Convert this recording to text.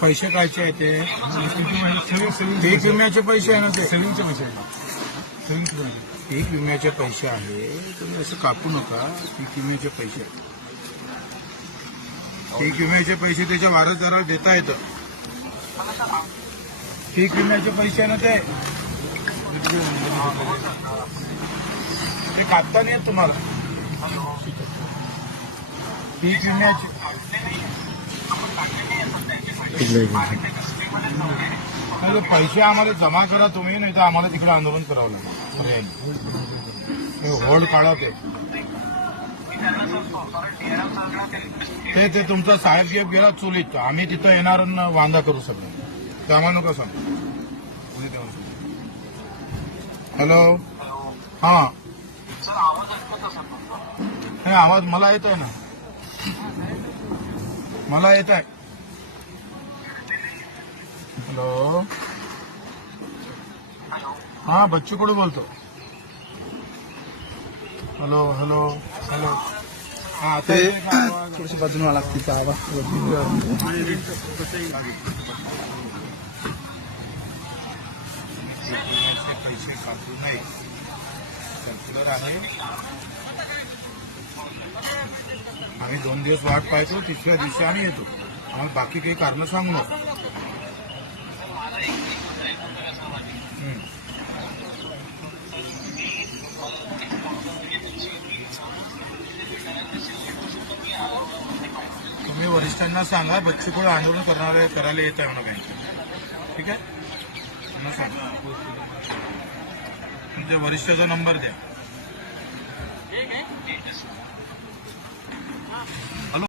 पैसे कायचे आहे ते? पीक विम्याचे पैसे आहे ना ते? सेव्हिंगचे पैसे सेव्हिंगचे पैसे पीक विम्याचे पैसे आहे. तुम्ही असं कापू नका. पीक विम्याचे पैसे पीक विम्याचे पैसे त्याच्या वारसदाराला देता येतं. पीक विम्याचे पैसे आहे ना ते? ते कापता नाही तुम्हाला? पीक विम्याचे नाही, पैसे आम्हाला जमा करा तुम्ही नाही तर आम्हाला तिकडे आंदोलन करावं लागेल. होल्ड काढा ते ते ते तुमचा साहेब गेला चुलीत आम्ही तिथं येणार वांदा करू सगळं. त्यामुळे नका सांग. हॅलो? हा. नाही आवाज मला येत आहे ना? मला येत आहे. हॅलो? हा बच्चू कुठे बोलतो? हॅलो हॅलो हॅलो हा आता येतोय का आवाज? थोडीशी बाजूला लागते आवाज पैसे कापू नये सर्क्युलर आहे आम्ही दोन दिवस वाट पाहतो तिसऱ्या दिवशी आम्ही येतो आम्हाला बाकी काही कारण सांगू नका वरिष्ठांना सांगा बच्चूकडे आंदोलन करणारे करायला येत आहे म्हणा बँकेत ठीक आहे? त्यांना सांगा. तुमच्या वरिष्ठाचा नंबर द्या.